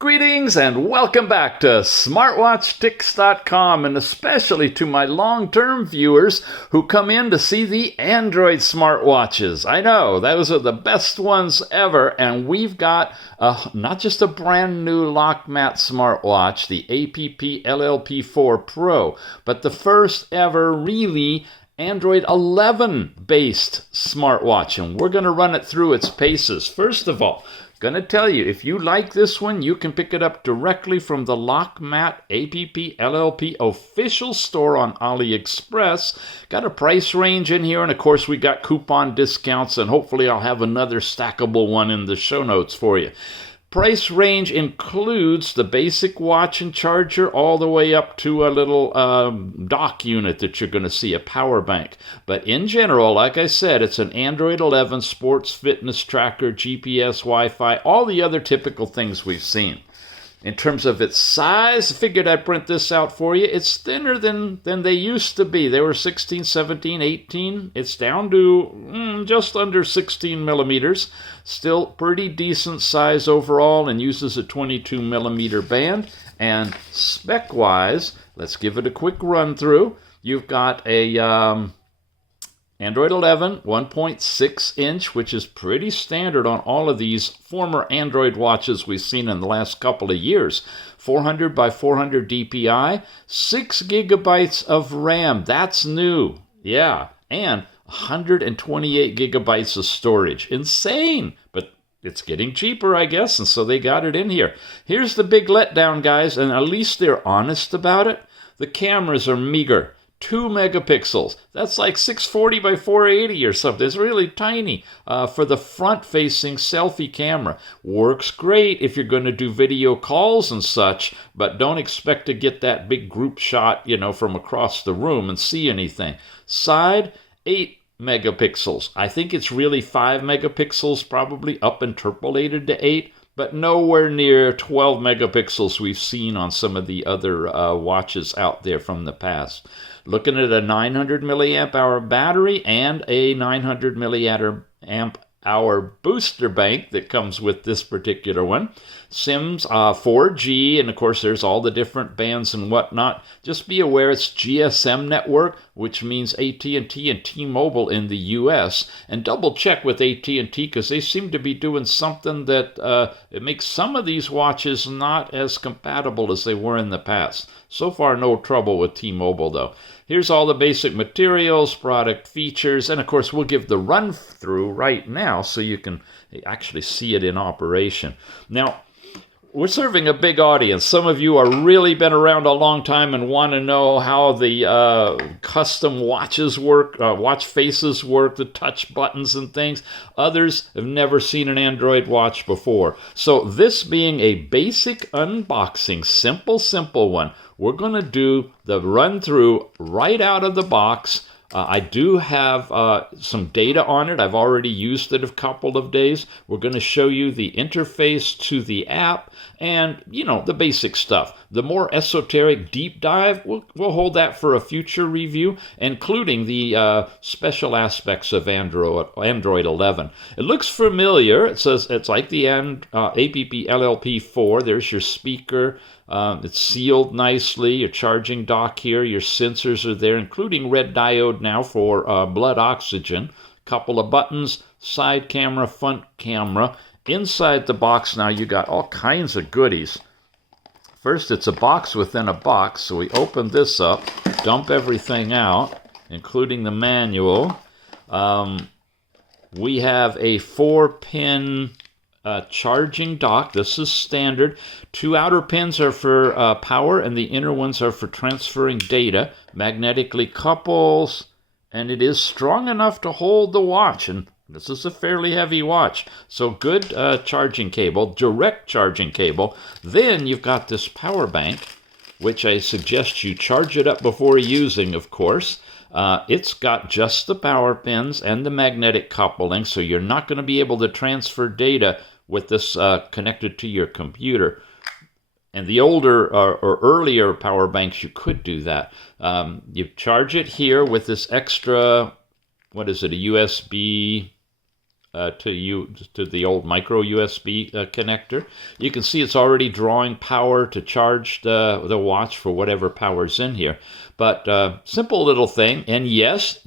Greetings and welcome back to smartwatchtics.com, and especially to my long-term viewers who come in to see the Android smartwatches. I know, those are the best ones ever, and we've got not just a brand new LOKMAT smartwatch, the APPLLP4 Pro, but the first ever really Android 11 based smartwatch, and we're going to run it through its paces. First of all, going to tell you, if you like this one, you can pick it up directly from the LOKMAT APPLLP official store on AliExpress. Got a price range in here, and of course we got coupon discounts, and hopefully I'll have another stackable one in the show notes for you. Price range includes the basic watch and charger all the way up to a little dock unit that you're going to see, a power bank. But in general, like I said, it's an Android 11 sports fitness tracker, GPS, Wi-Fi, all the other typical things we've seen. In terms of its size, I figured I'd print this out for you. It's thinner than they used to be. They were 16, 17, 18. It's down to just under 16 millimeters. Still pretty decent size overall, and uses a 22 millimeter band. And spec-wise, let's give it a quick run through. You've got a Android 11 1.6 inch, which is pretty standard on all of these former Android watches we've seen in the last couple of years. 400 by 400 DPI, 6 gigabytes of RAM. That's new. Yeah. And 128 gigabytes of storage. Insane. But it's getting cheaper, I guess, and so they got it in here. Here's the big letdown, guys, and at least they're honest about it. The cameras are meager. 2 megapixels. That's like 640 by 480 or something. It's really tiny for the front-facing selfie camera. Works great if you're going to do video calls and such, but don't expect to get that big group shot, from across the room and see anything. Side, 8 megapixels. I think it's really 5 megapixels, probably up interpolated to 8. But nowhere near 12 megapixels we've seen on some of the other watches out there from the past. Looking at a 900 milliamp hour battery and a 900 milliamp hour booster bank that comes with this particular one. SIMs 4G, and of course there's all the different bands and whatnot. Just be aware it's GSM network, which means AT&T and T-Mobile in the US. And double check with AT&T because they seem to be doing something that it makes some of these watches not as compatible as they were in the past. So far, no trouble with T-Mobile though. Here's all the basic materials, product features, and of course we'll give the run through right now so you can actually see it in operation. Now, we're serving a big audience. Some of you are really been around a long time and want to know how the custom watches work, watch faces work, the touch buttons and things. Others have never seen an Android watch before. So this being a basic unboxing, simple one, we're going to do the run through right out of the box. I do have some data on it. I've already used it a couple of days. We're going to show you the interface to the app and, the basic stuff. The more esoteric deep dive, we'll hold that for a future review, including the special aspects of Android 11. It looks familiar. It says it's like the APPLLP4. There's your speaker. It's sealed nicely. Your charging dock here. Your sensors are there, including red diode now for blood oxygen. Couple of buttons, side camera, front camera. Inside the box now you got all kinds of goodies. First, it's a box within a box. So we open this up, dump everything out, including the manual. We have a 4-pin charging dock. This is standard. 2 outer pins are for power, and the inner ones are for transferring data. Magnetically couples, and it is strong enough to hold the watch. And this is a fairly heavy watch. So good charging cable, direct charging cable. Then you've got this power bank, which I suggest you charge it up before using, of course. It's got just the power pins and the magnetic coupling, so you're not going to be able to transfer data with this connected to your computer. And the older or earlier power banks, you could do that. You charge it here with this extra, what is it, a USB to the old micro USB connector. You can see it's already drawing power to charge the watch for whatever power's in here. But simple little thing. And yes.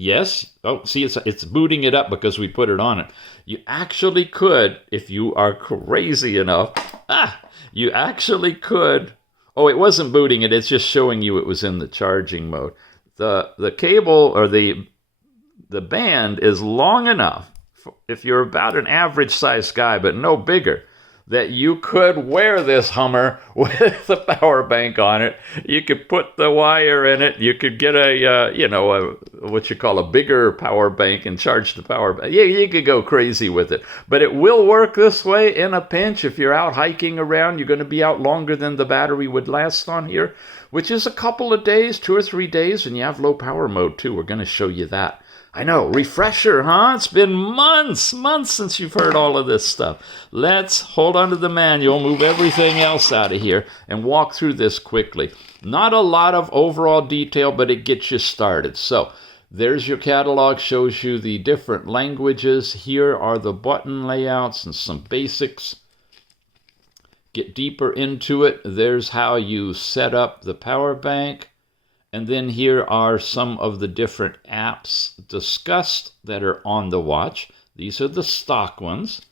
Oh, see, it's booting it up because we put it on it. You actually could, if you are crazy enough, you actually could. Oh, it wasn't booting it. It's just showing you it was in the charging mode. The cable or the band is long enough, if you're about an average sized guy, but no bigger, that you could wear this Hummer with the power bank on it. You could put the wire in it. You could get what you call a bigger power bank and charge the power bank. Yeah, you could go crazy with it. But it will work this way in a pinch. If you're out hiking around, you're going to be out longer than the battery would last on here, which is a couple of days, 2 or 3 days, and you have low power mode too. We're going to show you that. I know, refresher, huh? It's been months since you've heard all of this stuff. Let's hold on to the manual, move everything else out of here, and walk through this quickly. Not a lot of overall detail, but it gets you started. So, there's your catalog, shows you the different languages. Here are the button layouts and some basics. Get deeper into it. There's how you set up the power bank. And then here are some of the different apps discussed that are on the watch. These are the stock ones.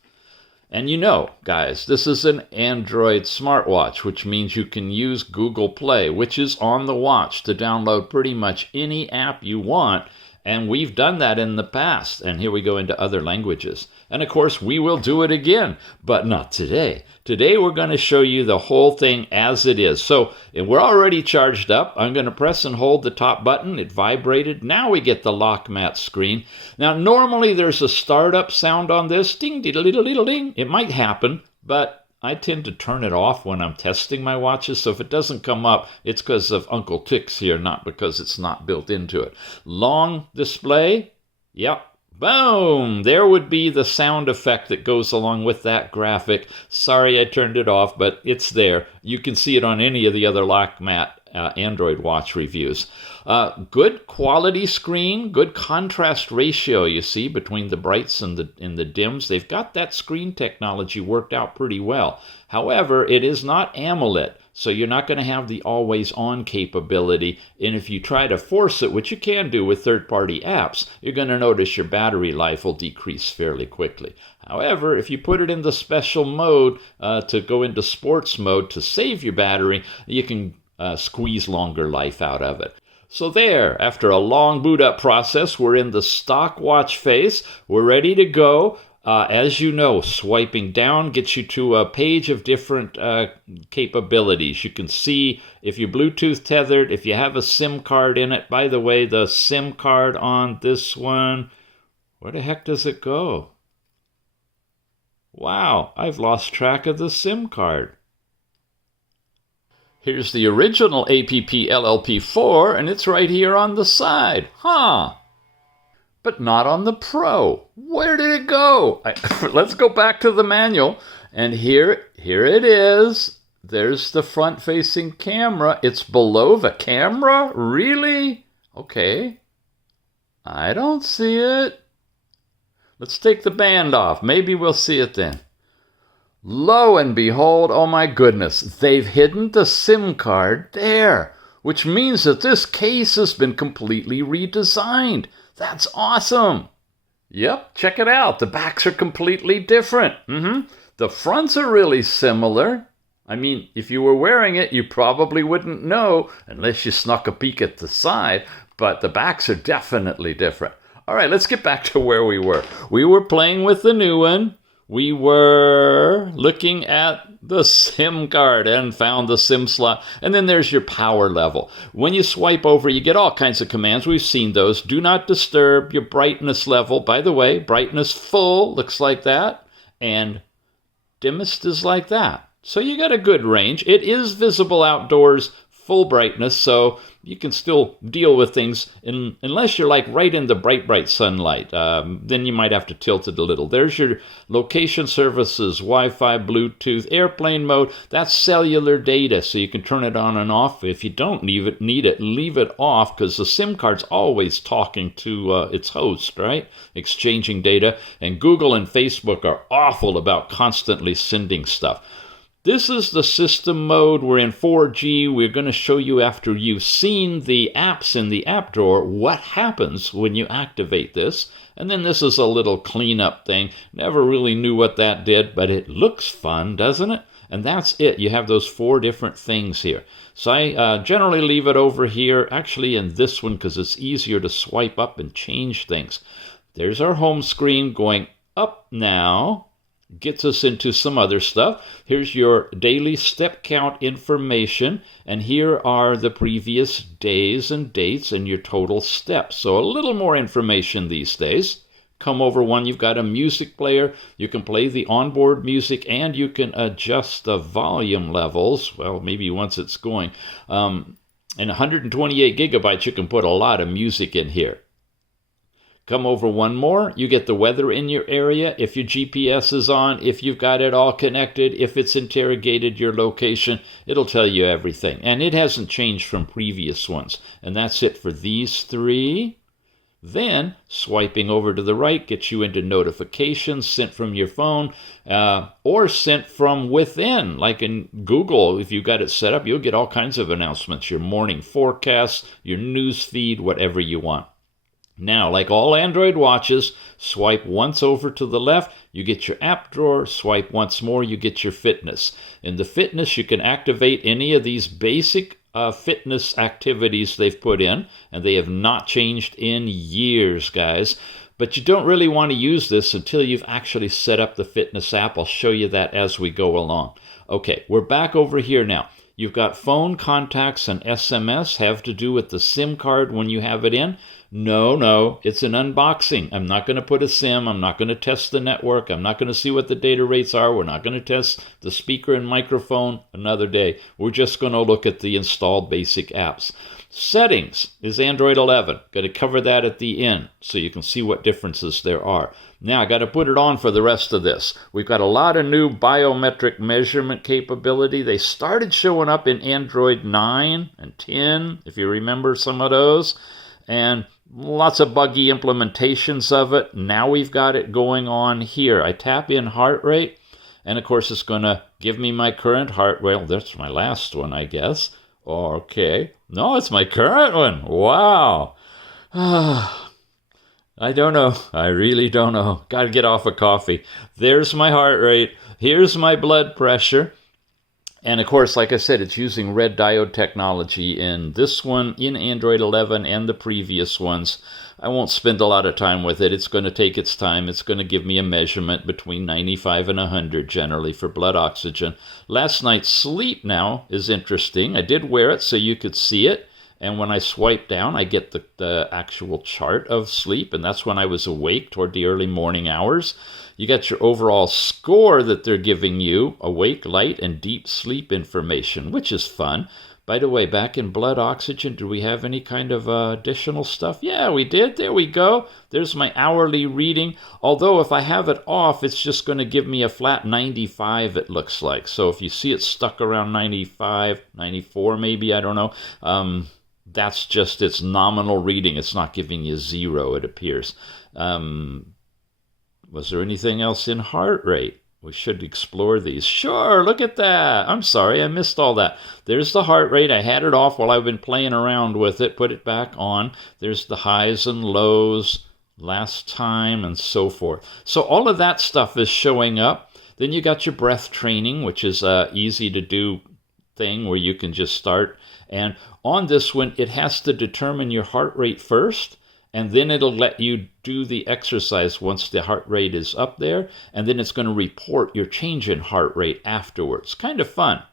And you know, guys, this is an Android smartwatch, which means you can use Google Play, which is on the watch, to download pretty much any app you want. And we've done that in the past. And here we go into other languages. And of course, we will do it again, but not today. Today, we're going to show you the whole thing as it is. So we're already charged up. I'm going to press and hold the top button. It vibrated. Now we get the LOKMAT screen. Now, normally there's a startup sound on this. Ding, diddle, diddle, diddle, ding. It might happen, but I tend to turn it off when I'm testing my watches. So if it doesn't come up, it's because of Uncle Tix here, not because it's not built into it. Long display. Yep. Boom! There would be the sound effect that goes along with that graphic. Sorry I turned it off, but it's there. You can see it on any of the other LOKMAT Android watch reviews. Good quality screen, good contrast ratio, you see, between the brights and the dims. They've got that screen technology worked out pretty well. However, it is not AMOLED, so you're not going to have the always-on capability. And if you try to force it, which you can do with third-party apps, you're going to notice your battery life will decrease fairly quickly. However, if you put it in the special mode to go into sports mode to save your battery, you can squeeze longer life out of it. So there, after a long boot up process, we're in the stock watch face. We're ready to go. As you know, swiping down gets you to a page of different capabilities. You can see if you're Bluetooth tethered, if you have a SIM card in it. By the way, the SIM card on this one, where the heck does it go? Wow, I've lost track of the SIM card. Here's the original APPLLP4, and it's right here on the side. Huh. But not on the Pro. Where did it go? Let's go back to the manual. And here it is. There's the front-facing camera. It's below the camera? Really? Okay. I don't see it. Let's take the band off. Maybe we'll see it then. Lo and behold, oh my goodness, they've hidden the SIM card there, which means that this case has been completely redesigned. That's awesome. Yep, check it out. The backs are completely different. The fronts are really similar. I mean, if you were wearing it, you probably wouldn't know unless you snuck a peek at the side, but the backs are definitely different. All right, let's get back to where we were. We were playing with the new one. We were looking at the SIM card and found the SIM slot. And then there's your power level. When you swipe over, you get all kinds of commands. We've seen those. Do not disturb your brightness level. By the way, brightness full looks like that. And dimmest is like that. So you got a good range. It is visible outdoors full brightness, so you can still deal with things unless you're like right in the bright sunlight. Then you might have to tilt it a little. There's your location services, Wi-Fi, Bluetooth, airplane mode. That's cellular data, so you can turn it on and off. If you don't need it, leave it off, because the SIM card's always talking to its host, right? Exchanging data. And Google and Facebook are awful about constantly sending stuff. This is the system mode. We're in 4G. We're going to show you, after you've seen the apps in the app drawer, what happens when you activate this. And then this is a little cleanup thing. Never really knew what that did, but it looks fun, doesn't it? And that's it. You have those 4 different things here. So I generally leave it over here, actually in this one, because it's easier to swipe up and change things. There's our home screen going up now. Gets us into some other stuff. Here's your daily step count information, and here are the previous days and dates and your total steps. So a little more information these days. Come over one, you've got a music player. You can play the onboard music, and you can adjust the volume levels. Well, maybe once it's going. And 128 gigabytes, you can put a lot of music in here. Come over one more, you get the weather in your area, if your GPS is on, if you've got it all connected, if it's interrogated your location, it'll tell you everything. And it hasn't changed from previous ones. And that's it for these 3. Then, swiping over to the right gets you into notifications sent from your phone or sent from within. Like in Google, if you've got it set up, you'll get all kinds of announcements, your morning forecasts, your news feed, whatever you want. Now, like all Android watches, swipe once over to the left, you get your app drawer. Swipe once more, you get your fitness. In the fitness, you can activate any of these basic fitness activities they've put in, and they have not changed in years, guys. But you don't really want to use this until you've actually set up the fitness app. I'll show you that as we go along. Okay, we're back over here now. You've got phone contacts and SMS, have to do with the SIM card when you have it in. No, it's an unboxing. I'm not going to put a SIM. I'm not going to test the network. I'm not going to see what the data rates are. We're not going to test the speaker and microphone another day. We're just going to look at the installed basic apps. Settings is Android 11. Got to cover that at the end so you can see what differences there are. Now, I got to put it on for the rest of this. We've got a lot of new biometric measurement capability. They started showing up in Android 9 and 10, if you remember some of those. And lots of buggy implementations of it. Now we've got it going on here. I tap in heart rate, and of course it's going to give me my current heart rate. Well, that's my last one, I guess. Okay. No, it's my current one. Wow. I don't know. I really don't know. Got to get off of coffee. There's my heart rate. Here's my blood pressure. And of course, like I said, it's using red diode technology in this one, in Android 11, and the previous ones. I won't spend a lot of time with it. It's going to take its time. It's going to give me a measurement between 95 and 100 generally for blood oxygen. Last night's sleep now is interesting. I did wear it so you could see it. And when I swipe down, I get the actual chart of sleep, and that's when I was awake toward the early morning hours. You got your overall score that they're giving you, awake, light, and deep sleep information, which is fun. By the way, back in blood oxygen, do we have any kind of additional stuff? Yeah, we did. There we go. There's my hourly reading. Although if I have it off, it's just going to give me a flat 95, it looks like. So if you see it stuck around 95, 94 maybe, I don't know. That's just its nominal reading. It's not giving you 0, it appears. Was there anything else in heart rate? We should explore these. Sure, look at that. I'm sorry, I missed all that. There's the heart rate. I had it off while I've been playing around with it. Put it back on. There's the highs and lows, last time, and so forth. So all of that stuff is showing up. Then you got your breath training, which is easy to do thing where you can just start. And on this one, it has to determine your heart rate first, and then it'll let you do the exercise once the heart rate is up there, and then it's going to report your change in heart rate afterwards. Kind of fun.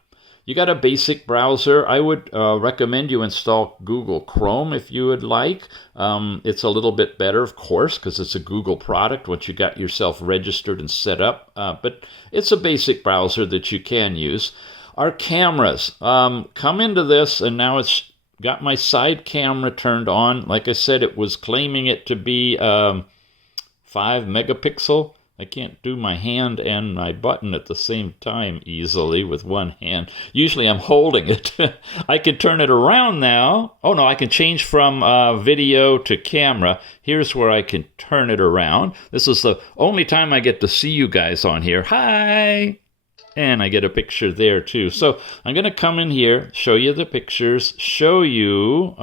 You got a basic browser. I would recommend you install Google Chrome if you would like. It's a little bit better, of course, because it's a Google product once you got yourself registered and set up. But it's a basic browser that you can use. Our cameras. Come into this, and now it's got my side camera turned on. Like I said, it was claiming it to be 5 megapixel. I can't do my hand and my button at the same time easily with one hand. Usually I'm holding it. I can turn it around now. Oh no, I can change from video to camera. Here's where I can turn it around. This is the only time I get to see you guys on here. Hi! And I get a picture there too. So I'm going to come in here, show you the pictures, show you...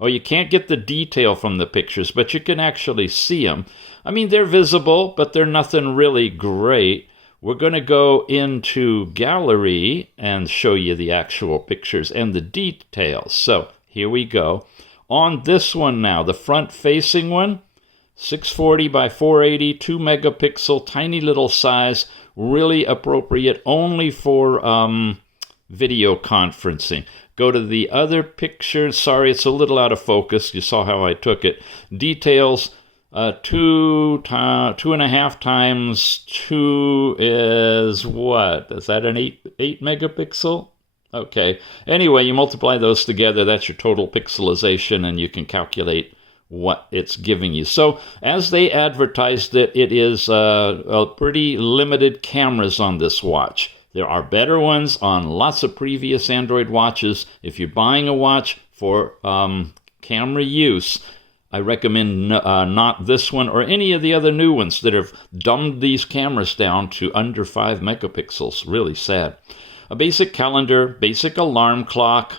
you can't get the detail from the pictures, but you can actually see them. I mean, they're visible, but they're nothing really great. We're going to go into Gallery and show you the actual pictures and the details. So here we go. On this one now, the front-facing one, 640 by 480, 2 megapixel, tiny little size, really appropriate only for video conferencing. Go to the other picture. Sorry, it's a little out of focus. You saw how I took it. Details, 2.5 times 2 is what? Is that an 8 megapixel? Okay. Anyway, you multiply those together. That's your total pixelization, and you can calculate what it's giving you. So, as they advertised it, it is a pretty limited cameras on this watch. There are better ones on lots of previous Android watches. If you're buying a watch for camera use, I recommend not this one or any of the other new ones that have dumbed these cameras down to under 5 megapixels. Really sad. A basic calendar, basic alarm clock,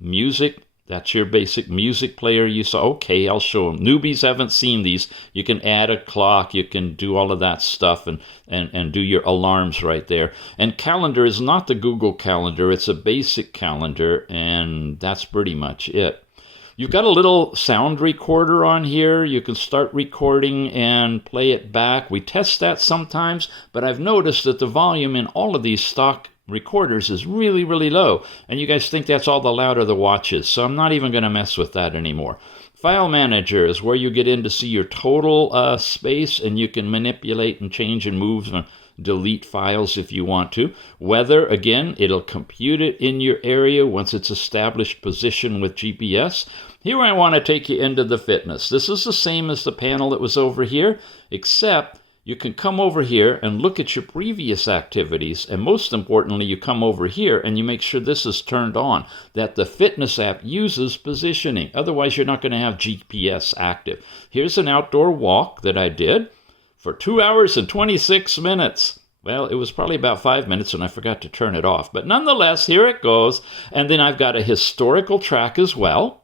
music. That's your basic music player you saw. Okay, I'll show them. Newbies haven't seen these. You can add a clock. You can do all of that stuff and do your alarms right there. And calendar is not the Google Calendar. It's a basic calendar, and that's pretty much it. You've got a little sound recorder on here. You can start recording and play it back. We test that sometimes, but I've noticed that the volume in all of these stock recorders is really, really low. And you guys think that's all the louder the watch is, so I'm not even going to mess with that anymore. File Manager is where you get in to see your total space, and you can manipulate and change and move and delete files if you want to. Weather, again, it'll compute it in your area once it's established position with GPS. Here I want to take you into the fitness. This is the same as the panel that was over here, except you can come over here and look at your previous activities, and most importantly, you come over here and you make sure this is turned on, that the fitness app uses positioning. Otherwise, you're not going to have GPS active. Here's an outdoor walk that I did for 2 hours and 26 minutes. Well, it was probably about 5 minutes and I forgot to turn it off. But nonetheless, here it goes. And then I've got a historical track as well.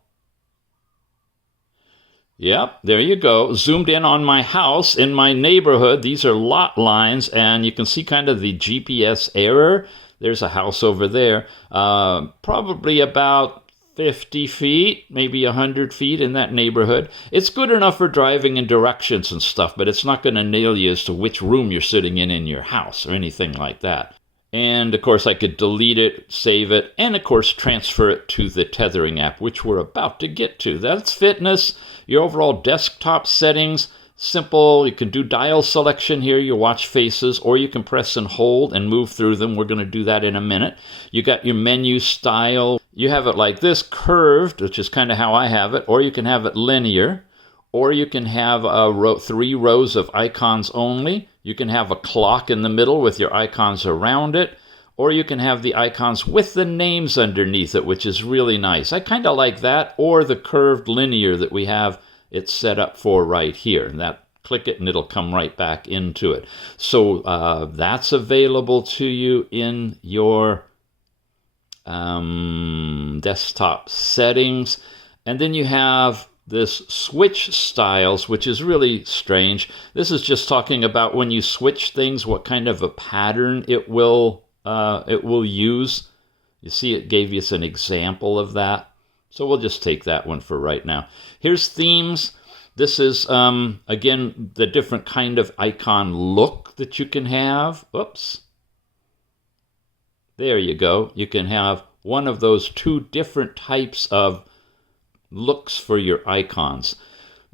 Yep, there you go. Zoomed in on my house in my neighborhood. These are lot lines, and you can see kind of the GPS error. There's a house over there, probably about 50 feet, maybe 100 feet in that neighborhood. It's good enough for driving and directions and stuff, but it's not going to nail you as to which room you're sitting in your house or anything like that. And, of course, I could delete it, save it, and, of course, transfer it to the Tethering app, which we're about to get to. That's fitness, your overall desktop settings, simple. You can do dial selection here, your watch faces, or you can press and hold and move through them. We're going to do that in a minute. You got your menu style. You have it like this, curved, which is kind of how I have it, or you can have it linear, or you can have 3 rows of icons only. You can have a clock in the middle with your icons around it, or you can have the icons with the names underneath it, which is really nice. I kind of like that, or the curved linear that we have it set up for right here. And that, click it and it'll come right back into it. So that's available to you in your desktop settings. And then you have this switch styles, which is really strange. This is just talking about when you switch things, what kind of a pattern it will use. You see, it gave us an example of that. So we'll just take that one for right now. Here's themes. This is, again, the different kind of icon look that you can have. Oops. There you go. You can have one of those 2 different types of looks for your icons.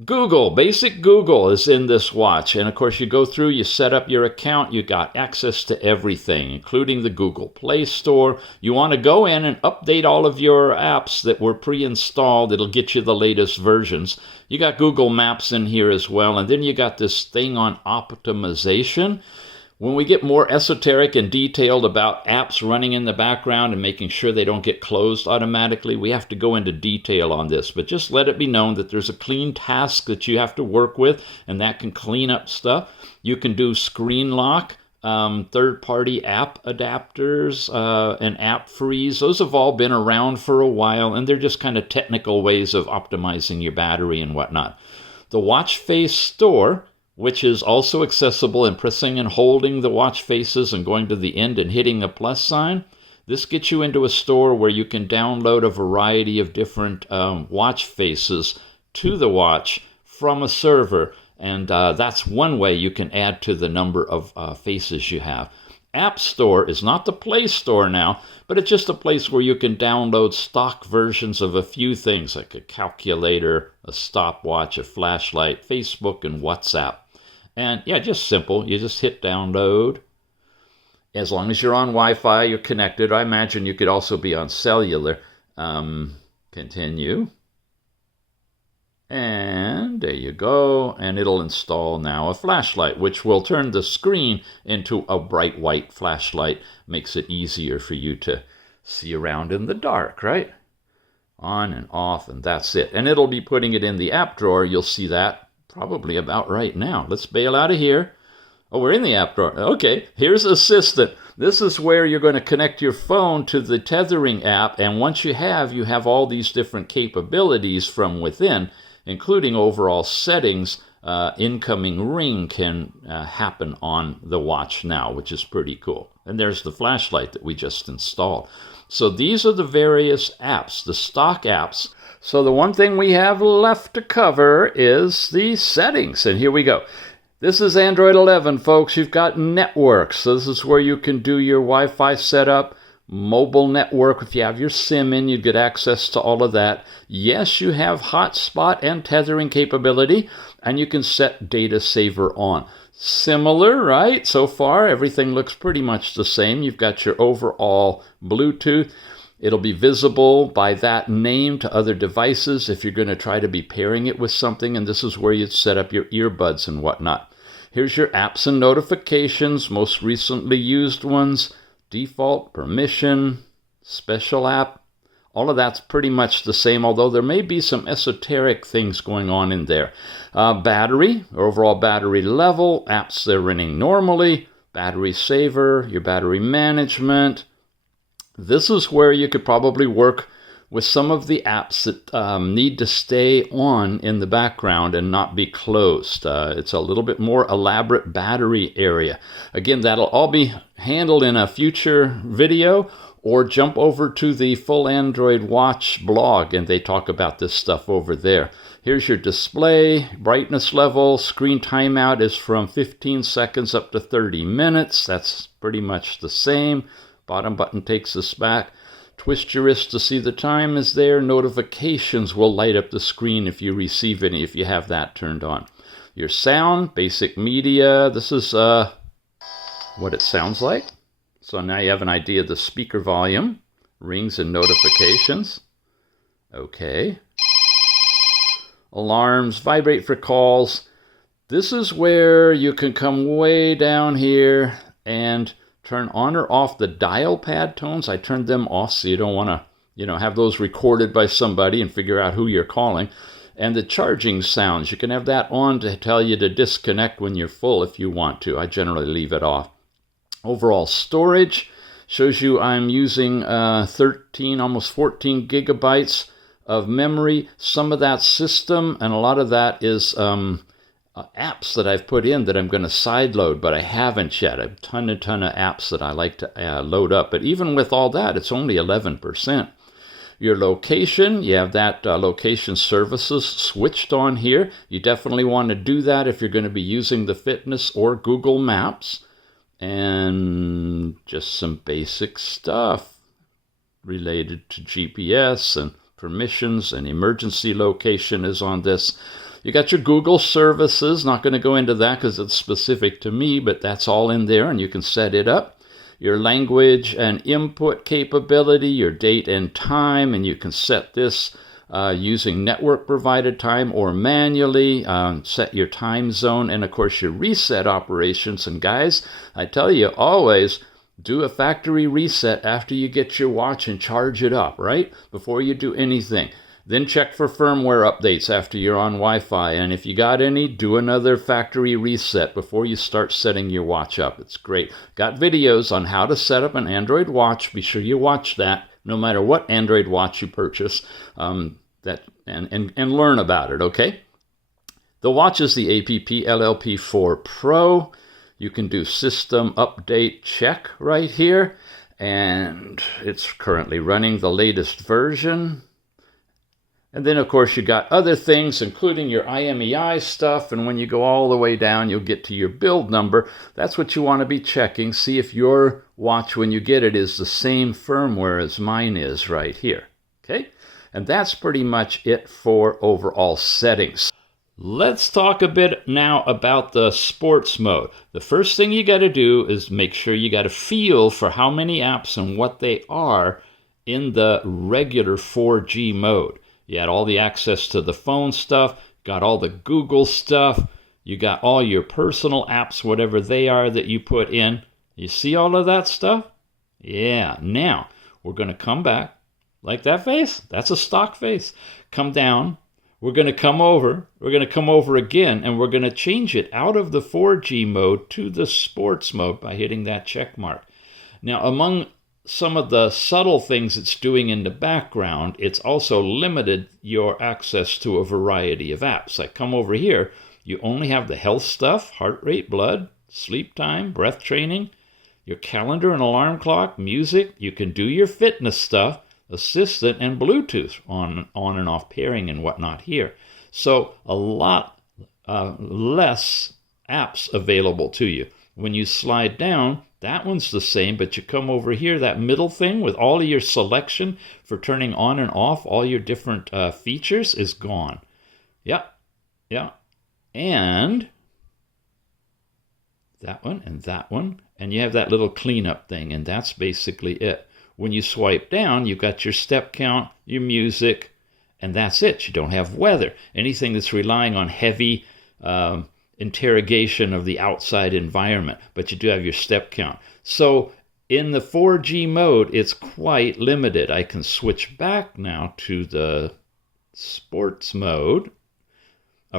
Google, basic Google is in this watch. And of course, you go through, you set up your account, you got access to everything, including the Google Play Store. You want to go in and update all of your apps that were pre-installed. It'll get you the latest versions. You got Google Maps in here as well. And then you got this thing on optimization. When we get more esoteric and detailed about apps running in the background and making sure they don't get closed automatically, we have to go into detail on this. But just let it be known that there's a clean task that you have to work with, and that can clean up stuff. You can do screen lock, third-party app adapters, and app freeze. Those have all been around for a while, and they're just kind of technical ways of optimizing your battery and whatnot. The watch face store, which is also accessible in pressing and holding the watch faces and going to the end and hitting a plus sign. This gets you into a store where you can download a variety of different watch faces to the watch from a server. And that's one way you can add to the number of faces you have. App Store is not the Play Store now, but it's just a place where you can download stock versions of a few things like a calculator, a stopwatch, a flashlight, Facebook, and WhatsApp. And yeah, just simple. You just hit download. As long as you're on Wi-Fi, you're connected. I imagine you could also be on cellular. Continue. And there you go. And it'll install now a flashlight, which will turn the screen into a bright white flashlight. Makes it easier for you to see around in the dark, right? On and off, and that's it. And it'll be putting it in the app drawer. You'll see that probably about right now. Let's bail out of here. Oh, we're in the app drawer. Okay, here's Assistant. This is where you're going to connect your phone to the Tethering app, and once you have all these different capabilities from within, including overall settings. Incoming ring can happen on the watch now, which is pretty cool. And there's the flashlight that we just installed. So these are the various apps, the stock apps. So the one thing we have left to cover is the settings. And here we go. This is Android 11, folks. You've got networks. So this is where you can do your Wi-Fi setup, mobile network. If you have your SIM in, you get access to all of that. Yes, you have hotspot and tethering capability, and you can set data saver on. Similar, right? So far, everything looks pretty much the same. You've got your overall Bluetooth. It'll be visible by that name to other devices if you're going to try to be pairing it with something, and this is where you'd set up your earbuds and whatnot. Here's your apps and notifications, most recently used ones, default, permission, special app. All of that's pretty much the same, although there may be some esoteric things going on in there. Battery, overall battery level, apps that are running normally, battery saver, your battery management. This is where you could probably work with some of the apps that need to stay on in the background and not be closed. It's a little bit more elaborate battery area. Again, that'll all be handled in a future video, or jump over to the Full Android Watch blog and they talk about this stuff over there. Here's your display, brightness level, screen timeout is from 15 seconds up to 30 minutes. That's pretty much the same. Bottom button takes us back. Twist your wrist to see the time is there. Notifications will light up the screen if you receive any, if you have that turned on. Your sound, basic media. This is what it sounds like. So now you have an idea of the speaker volume, rings and notifications. Okay. Alarms, vibrate for calls. This is where you can come way down here and turn on or off the dial pad tones. I turned them off so you don't want to, have those recorded by somebody and figure out who you're calling. And the charging sounds, you can have that on to tell you to disconnect when you're full if you want to. I generally leave it off. Overall storage shows you I'm using 13, almost 14 gigabytes of memory. Some of that system, and a lot of that is apps that I've put in that I'm going to sideload, but I haven't yet. I have a ton of apps that I like to load up. But even with all that, it's only 11%. Your location, you have that location services switched on here. You definitely want to do that if you're going to be using the fitness or Google Maps. And just some basic stuff related to GPS and permissions and emergency location is on this. You got your Google services. Not going to go into that because it's specific to me, but that's all in there, and you can set it up. Your language and input capability, your date and time, and you can set this using network provided time or manually. Set your time zone, and of course your reset operations. And guys, I tell you, always do a factory reset after you get your watch and charge it up, right? Before you do anything. Then check for firmware updates after you're on Wi-Fi. And if you got any, do another factory reset before you start setting your watch up. It's great. Got videos on how to set up an Android watch. Be sure you watch that, no matter what Android watch you purchase, and learn about it, okay? The watch is the APPLLP 4 Pro. You can do system update check right here. And it's currently running the latest version. And then, of course, you got other things, including your IMEI stuff. And when you go all the way down, you'll get to your build number. That's what you want to be checking. See if your watch, when you get it, is the same firmware as mine is right here. Okay? And that's pretty much it for overall settings. Let's talk a bit now about the sports mode. The first thing you got to do is make sure you got a feel for how many apps and what they are in the regular 4G mode. You had all the access to the phone stuff, got all the Google stuff, you got all your personal apps, whatever they are that you put in. You see all of that stuff? Yeah. Now, we're going to come back. Like that face? That's a stock face. Come down. We're going to come over. We're going to come over again, and we're going to change it out of the 4G mode to the sports mode by hitting that check mark. Now, among some of the subtle things it's doing in the background, it's also limited your access to a variety of apps. Like come over here, you only have the health stuff, heart rate, blood, sleep time, breath training, your calendar and alarm clock, music. You can do your fitness stuff, assistant, and Bluetooth on and off pairing and whatnot here. So a lot less apps available to you. When you slide down, that one's the same, but you come over here, that middle thing with all of your selection for turning on and off all your different features is gone. Yeah. And that one and that one. And you have that little cleanup thing, and that's basically it. When you swipe down, you've got your step count, your music, and that's it. You don't have weather. Anything that's relying on heavy interrogation of the outside environment, but you do have your step count. So in the 4G mode, it's quite limited. I can switch back now to the sports mode.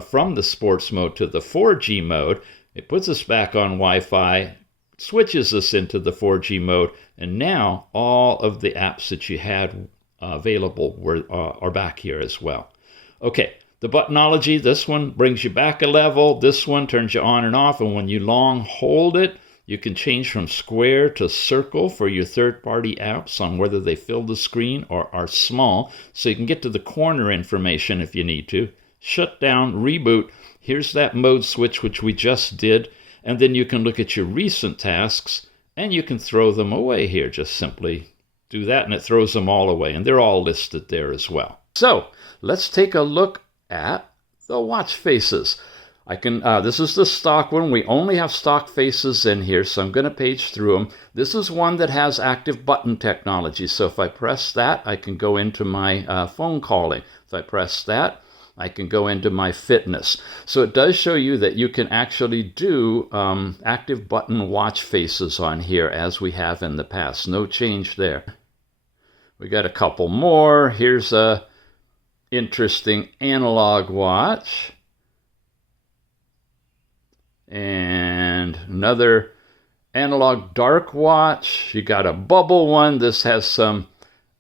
From the sports mode to the 4G mode, it puts us back on Wi-Fi, switches us into the 4G mode, and now all of the apps that you had available are back here as well. Okay. The buttonology, this one brings you back a level. This one turns you on and off. And when you long hold it, you can change from square to circle for your third-party apps on whether they fill the screen or are small. So you can get to the corner information if you need to. Shut down, reboot. Here's that mode switch, which we just did. And then you can look at your recent tasks, and you can throw them away here. Just simply do that, and it throws them all away. And they're all listed there as well. So let's take a look at the watch faces. This is the stock one. We only have stock faces in here, so I'm going to page through them. This is one that has active button technology. So if I press that, I can go into my phone calling. If I press that, I can go into my fitness. So it does show you that you can actually do active button watch faces on here as we have in the past. No change there. We got a couple more. Here's a interesting analog watch. And another analog dark watch. You got a bubble one. This has some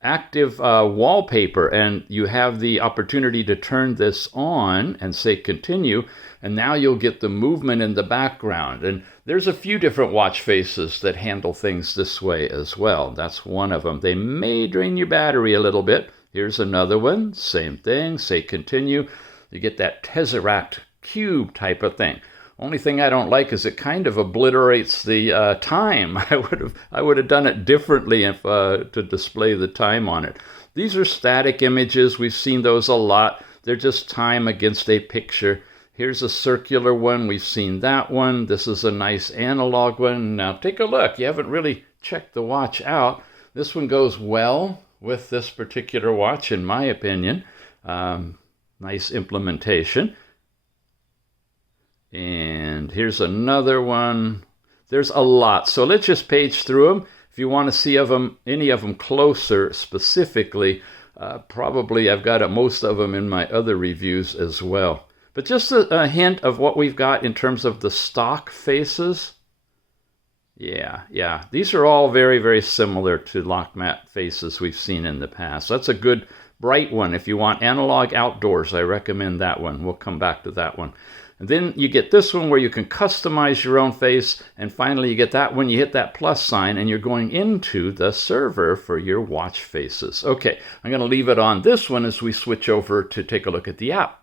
active wallpaper, and you have the opportunity to turn this on and say continue, and now you'll get the movement in the background. And there's a few different watch faces that handle things this way as well. That's one of them. They may drain your battery a little bit. Here's another one, same thing, say continue. You get that Tesseract cube type of thing. Only thing I don't like is it kind of obliterates the time. I would have done it differently if to display the time on it. These are static images. We've seen those a lot. They're just time against a picture. Here's a circular one. We've seen that one. This is a nice analog one. Now take a look. You haven't really checked the watch out. This one goes well with this particular watch, in my opinion. Nice implementation. And here's another one. There's a lot. So let's just page through them. If you want to see any of them closer specifically, probably I've got most of them in my other reviews as well. But just a hint of what we've got in terms of the stock faces. Yeah. These are all very, very similar to LOKMAT faces we've seen in the past. That's a good bright one. If you want analog outdoors, I recommend that one. We'll come back to that one. And then you get this one where you can customize your own face. And finally, you get that when you hit that plus sign and you're going into the server for your watch faces. Okay, I'm going to leave it on this one as we switch over to take a look at the app.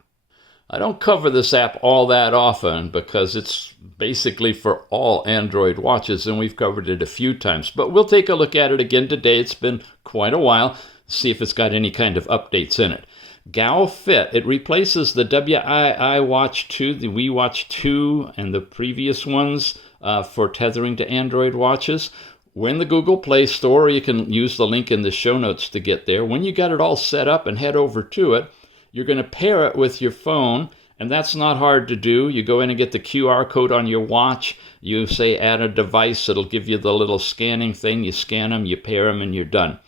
I don't cover this app all that often because it's basically for all Android watches, and we've covered it a few times. But we'll take a look at it again today. It's been quite a while. See if it's got any kind of updates in it. Gal Fit, it replaces the WII Watch 2, the Wii Watch 2, and the previous ones for tethering to Android watches. We're in the Google Play Store, or you can use the link in the show notes to get there. When you got it all set up and head over to it, you're going to pair it with your phone, and that's not hard to do. You go in and get the QR code on your watch. You say add a device. It'll give you the little scanning thing. You scan them, you pair them, and you're done.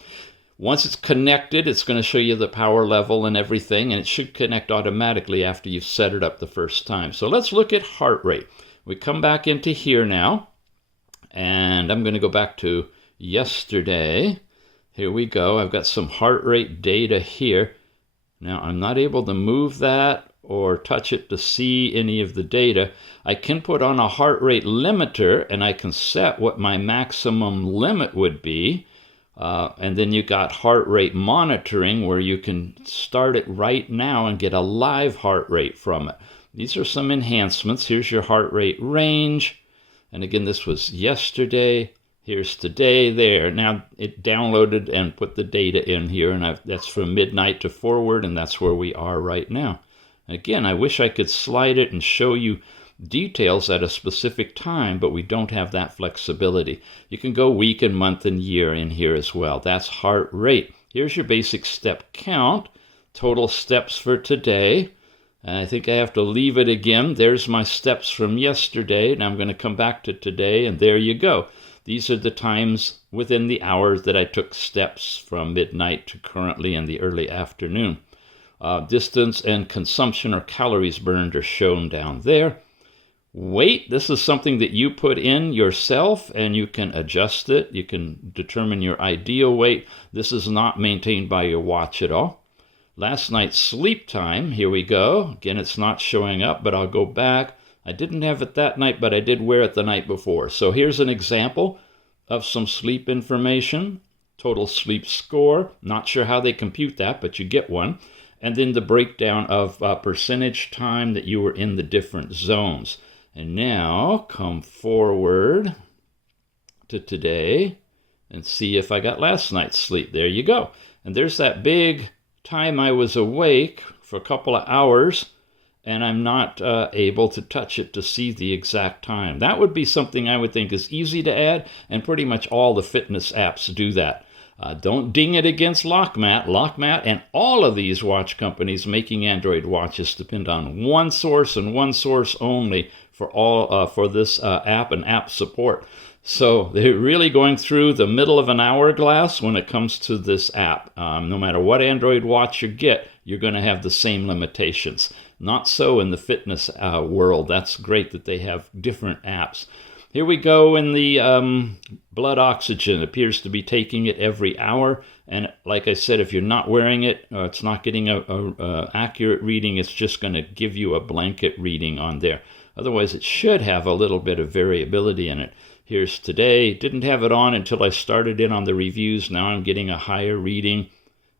Once it's connected, it's going to show you the power level and everything, and it should connect automatically after you've set it up the first time. So let's look at heart rate. We come back into here now, and I'm going to go back to yesterday. Here we go. I've got some heart rate data here. Now, I'm not able to move that or touch it to see any of the data. I can put on a heart rate limiter, and I can set what my maximum limit would be. And then you got heart rate monitoring, where you can start it right now and get a live heart rate from it. These are some enhancements. Here's your heart rate range. And again, this was yesterday. Here's today there. Now it downloaded and put the data in here, and that's from midnight to forward, and that's where we are right now. Again, I wish I could slide it and show you details at a specific time, but we don't have that flexibility. You can go week and month and year in here as well. That's heart rate. Here's your basic step count, total steps for today. And I think I have to leave it again. There's my steps from yesterday, and I'm going to come back to today, and there you go. These are the times within the hours that I took steps from midnight to currently in the early afternoon. Distance and consumption or calories burned are shown down there. Weight, this is something that you put in yourself, and you can adjust it. You can determine your ideal weight. This is not maintained by your watch at all. Last night's sleep time, here we go. Again, it's not showing up, but I'll go back. I didn't have it that night, but I did wear it the night before. So here's an example of some sleep information. Total sleep score. Not sure how they compute that, but you get one. And then the breakdown of percentage time that you were in the different zones. And now come forward to today and see if I got last night's sleep. There you go. And there's that big time I was awake for a couple of hours, and I'm not able to touch it to see the exact time. That would be something I would think is easy to add, and pretty much all the fitness apps do that. Don't ding it against LOKMAT. LOKMAT and all of these watch companies making Android watches depend on one source and one source only for this app and app support. So they're really going through the middle of an hourglass when it comes to this app. No matter what Android watch you get, you're going to have the same limitations. Not so in the fitness world. That's great that they have different apps. Here we go in the blood oxygen. It appears to be taking it every hour. And like I said, if you're not wearing it, or it's not getting a accurate reading, it's just going to give you a blanket reading on there. Otherwise, it should have a little bit of variability in it. Here's today. Didn't have it on until I started in on the reviews. Now I'm getting a higher reading.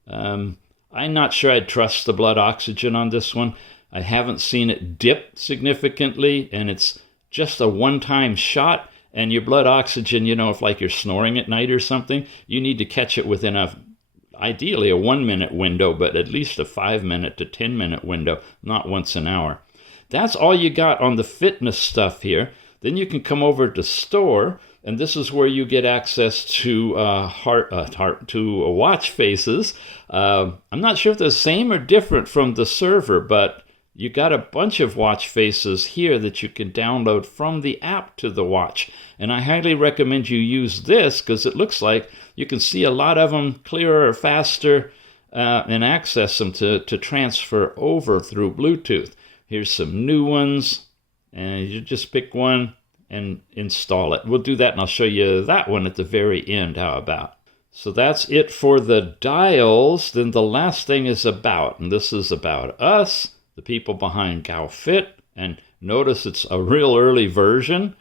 I'm not sure I'd trust the blood oxygen on this one. I haven't seen it dip significantly, and it's just a one-time shot. And your blood oxygen, if like you're snoring at night or something, you need to catch it within a ideally a 1-minute window, but at least a 5-minute to 10-minute window, not once an hour. That's all you got on the fitness stuff here. Then you can come over to store, and this is where you get access to watch faces. I'm not sure if they're the same or different from the server, but you got a bunch of watch faces here that you can download from the app to the watch. And I highly recommend you use this because it looks like you can see a lot of them clearer, faster, and access them to transfer over through Bluetooth. Here's some new ones, and you just pick one and install it. We'll do that, and I'll show you that one at the very end. How about? So that's it for the dials. Then the last thing is about, and this is about us, the people behind GoFit, and notice it's a real early version.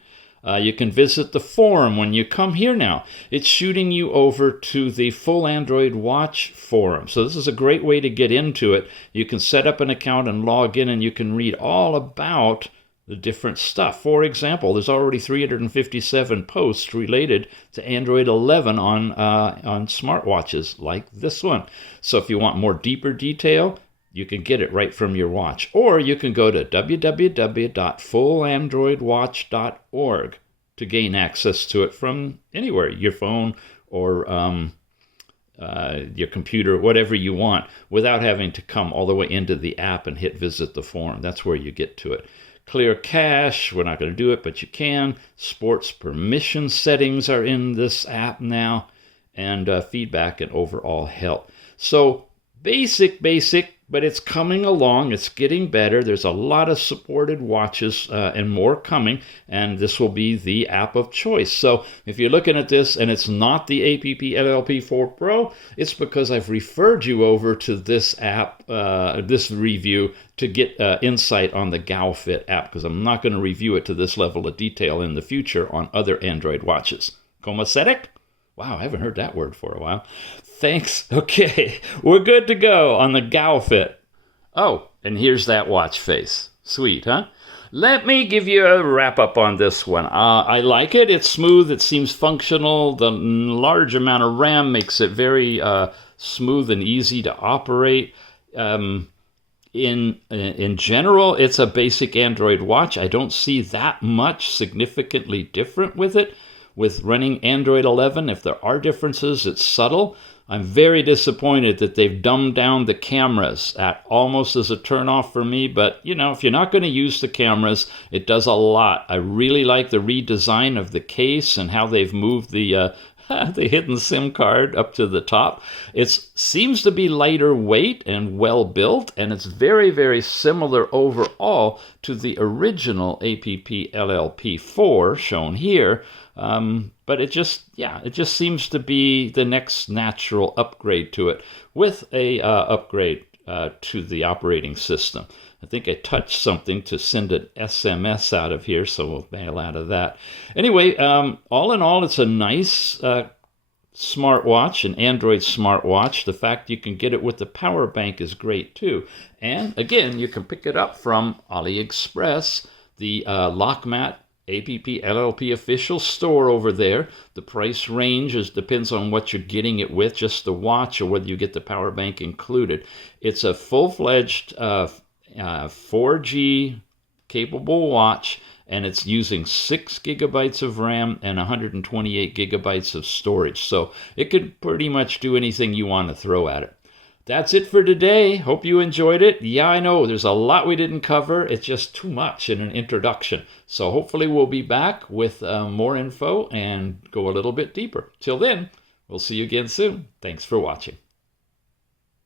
You can visit the forum when you come here now. It's shooting you over to the full Android Watch forum. So this is a great way to get into it. You can set up an account and log in, and you can read all about the different stuff. For example, there's already 357 posts related to Android 11 on smartwatches like this one. So if you want more deeper detail, you can get it right from your watch. Or you can go to www.fullandroidwatch.org to gain access to it from anywhere, your phone or your computer, whatever you want, without having to come all the way into the app and hit visit the forum. That's where you get to it. Clear cache, we're not going to do it, but you can. Sports permission settings are in this app now, and feedback and overall health. So basic, but it's coming along. It's getting better. There's a lot of supported watches and more coming, and this will be the app of choice. So if you're looking at this and it's not the APPLLP 4 Pro, it's because I've referred you over to this app, this review, to get insight on the GoFit app, because I'm not going to review it to this level of detail in the future on other Android watches. Comacetic? Wow, I haven't heard that word for a while. Thanks. Okay, we're good to go on the GoFit. Oh, and here's that watch face. Sweet, huh? Let me give you a wrap-up on this one. I like it. It's smooth. It seems functional. The large amount of RAM makes it very smooth and easy to operate. In general, it's a basic Android watch. I don't see that much significantly different with it. With running Android 11, if there are differences, it's subtle. I'm very disappointed that they've dumbed down the cameras at almost as a turnoff for me. But, you know, if you're not going to use the cameras, it does a lot. I really like the redesign of the case and how they've moved the hidden SIM card up to the top. It seems to be lighter weight and well built, and it's very, very similar overall to the original APPLLP 4 shown here. But it just seems to be the next natural upgrade to it, with a upgrade to the operating system. I think I touched something to send an SMS out of here, so we'll bail out of that. Anyway, all in all, it's a nice smartwatch, an Android smartwatch. The fact you can get it with the power bank is great too. And again, you can pick it up from AliExpress, the LOKMAT APPLLP official store over there. The price range depends on what you're getting it with, just the watch or whether you get the power bank included. It's a full-fledged 4G capable watch, and it's using 6 gigabytes of RAM and 128 gigabytes of storage. So it could pretty much do anything you want to throw at it. That's it for today. Hope you enjoyed it. Yeah, I know there's a lot we didn't cover. It's just too much in an introduction. So hopefully we'll be back with more info and go a little bit deeper. Till then, we'll see you again soon. Thanks for watching.